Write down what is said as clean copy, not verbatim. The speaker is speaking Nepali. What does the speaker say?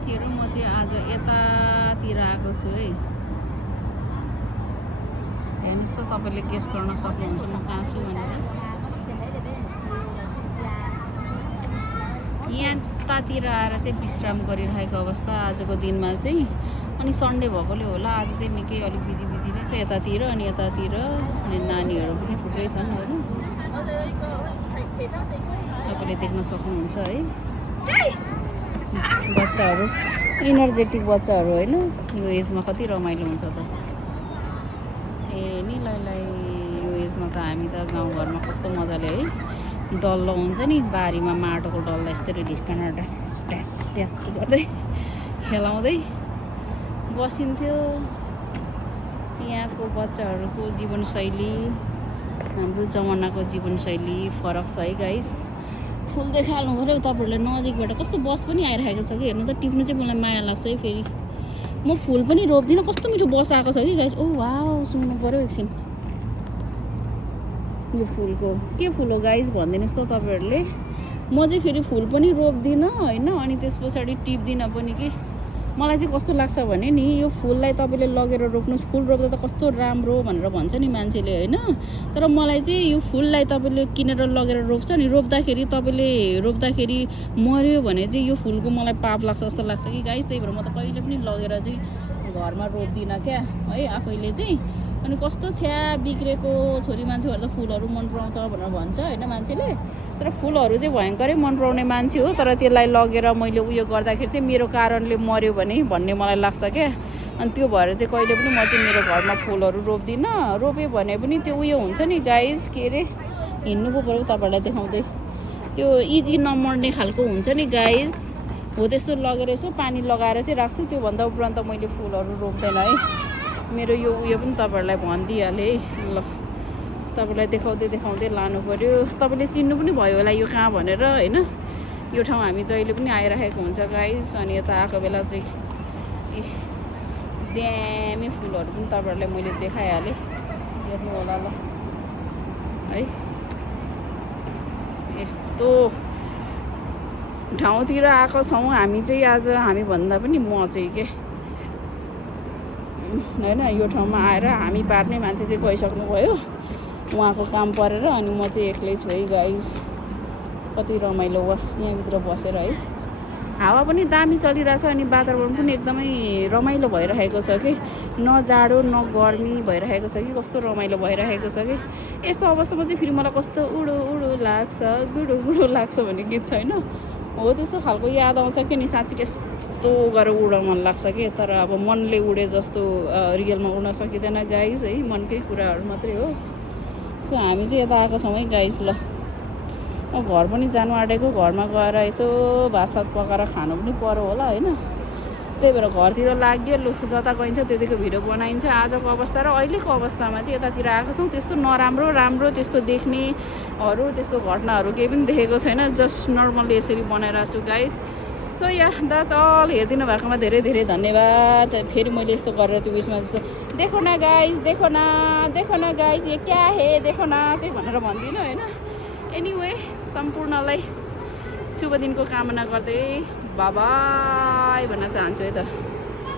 साथीहरु म चाहिँ आज यतातिर आएको छु है। हेर्नुस् त तपाईले गेस गर्न सक्नुहुन्छ म कहाँ छु भनेर। यतातिर आएर चाहिँ विश्राम गरिरहेको अवस्था आजको दिनमा चाहिँ। अनि सन्डे भएकोले होला आज चाहिँ निकै अलिक बिजी नै छ यतातिर अनि यतातिर। अनि नानीहरु पनि थुप्रै छन् हैन, तपाईले देख्न सक्नुहुन्छ है। बच्चाहरु एनर्जेटिक बच्चाहरु हैन, यो एजमा कति रमाइलो हुन्छ त। ए नि लाई यो एजमा त हामी त गाउँघरमा कस्तो मजाले है डल्लो हुन्छ नि, बारीमा माटोको डल्ला यसरी ढिस्काना ड्यास ड्यास ड्यास गर्दै खेलाउँदै बसिन्थ्यो। यहाँको बच्चाहरूको जीवनशैली हाम्रो जमानाको जीवनशैली फरक छ है गाइस। फुल देखाल्नु पर्यो तपाईहरुले नजिकबाट। कस्तो बस पनि आइरहेको छ कि हेर्नु त, टिप्नु चाहिँ मलाई माया लाग्छ है। फेरि म फुल पनि रोप्दिन, कस्तो मिठो बस आएको छ कि गाइस। ओ वाउ, सुन्नु पर्यो एकछिन। यो फुलको के फुल हो गाइस भनिदिनुस् त तपाईहरुले। म चाहिँ फेरि फुल पनि रोप्दिन हैन, अनि त्यसपछि टिप्दिन पनि कि। मलाई चाहिँ कस्तो लाग्छ भने नि, यो फुललाई तपाईले लगेर रोप्नुस्, फुल रोप्दा त कस्तो राम्रो भनेर भन्छ नि मान्छेले हैन। तर मलाई चाहिँ यो फुललाई तपाईले किनेर लगेर रोप्छ नि, रोप्दाखेरि मर्यो भने चाहिँ यो फुलको मलाई पाप लाग्छ जस्तो लाग्छ कि गाइस। त्यही भएर म त कहिले पनि लगेर चाहिँ घरमा रोप्दिन क्या है आफैले चाहिँ। अनि कस्तो छ्या बिग्रेको छोरी मान्छेहरु त फुलहरु मन पराउँछ भनेर भन्छ हैन मान्छेले। तर फुलहरु चाहिँ भयंकरै मन पराउने मान्छे हो, तर त्यसलाई लगेर मैले उयो गर्दाखेरि चाहिँ मेरो कारणले मर्यो भने भन्ने मलाई लाग्छ क्या। अनि त्यो भएर चाहिँ कहिले पनि म चाहिँ मेरो घरमा फुलहरु रोप्दिन। रोपे भने पनि त्यो उयो हुन्छ नि गाइस, के रे हिँड्नु पो पर्यो तपाईहरुलाई देखाउँदै। त्यो इजी नमर्ने खालको हुन्छ नि गाइस, हो त्यस्तो लगेर यसो पानी लगाएर चाहिँ राख्छु। त्यो भन्दा उपरान्त मैले फुलहरु रोप्दैन है। मेरो यो उयो पनि तपाईहरुलाई भनिदिहाले है। ल तपाईलाई देखाउँदै लानु पर्यो। तपाईले चिन्नु पनि भयो होला यो कहाँ भनेर हैन। यो ठाउँ हामी जहिले पनि आइरहेको हुन्छ गाइस। अनि यता आएको बेला चाहिँ दामी फुलहरु पनि तपाईहरुलाई मैले देखाइहाले, हेर्नु होला ल है। यस्तो ठाउँतिर आएको छौँ हामी चाहिँ आज। हामी भन्दा पनि म चाहिँ के हैन, यो ठाउँमा आएर हामी पार्ने मान्छे चाहिँ गइसक्नु भयो उहाँको काम परेर। अनि म चाहिँ एक्लै छु है गाइस। कति रमाइलो वा यहाँभित्र बसेर है। हावा पनि दामी चलिरहेछ अनि वातावरण पनि एकदमै रमाइलो भइरहेको छ कि। न जाडो न गर्मी भइरहेको छ कि, कस्तो रमाइलो भइरहेको छ कि। यस्तो अवस्थामा चाहिँ फेरि मलाई कस्तो उडो उडो लाग्छ, गुडो गुडो लाग्छ भन्ने गीत छ हैन, हो त्यस्तो खालको याद आउँछ कि नि। साँच्चै यस्तो गरेर उड्न मन लाग्छ कि। तर अब मनले उडे जस्तो रियलमा उड्न सकिँदैन गाइस है, मनकै कुराहरू मात्रै हो। सो हामी चाहिँ यता आएको छौँ है गाइस। ल म घर पनि जानु आँटेको, घरमा गएर यसो भातसात पकाएर खानु पनि पर्यो होला हैन। त्यही भएर घरतिर लाग्यो, लु जता गइन्छ त्यतिको भिडियो बनाइन्छ। आजको अवस्था र अहिलेको अवस्थामा चाहिँ यतातिर आएको छौँ। त्यस्तो नराम्रो त्यस्तो देख्नेहरू त्यस्तो घटनाहरू केही पनि देखेको छैन। जस्ट नर्मली यसरी बनाइरहेको छु guys. So yeah that's all. हेरिदिनु भएकोमा धेरै धन्यवाद। फेरि मैले यस्तो गरेर त्यो उयसमा जस्तो देखो न गाइस ये क्या है देखो न चाहिँ भनेर भन्दिनँ हैन। एनीवे सम्पूर्णलाई शुभ दिनको कामना गर्दै बाइ बाइ भन्न चाहन्छु है त।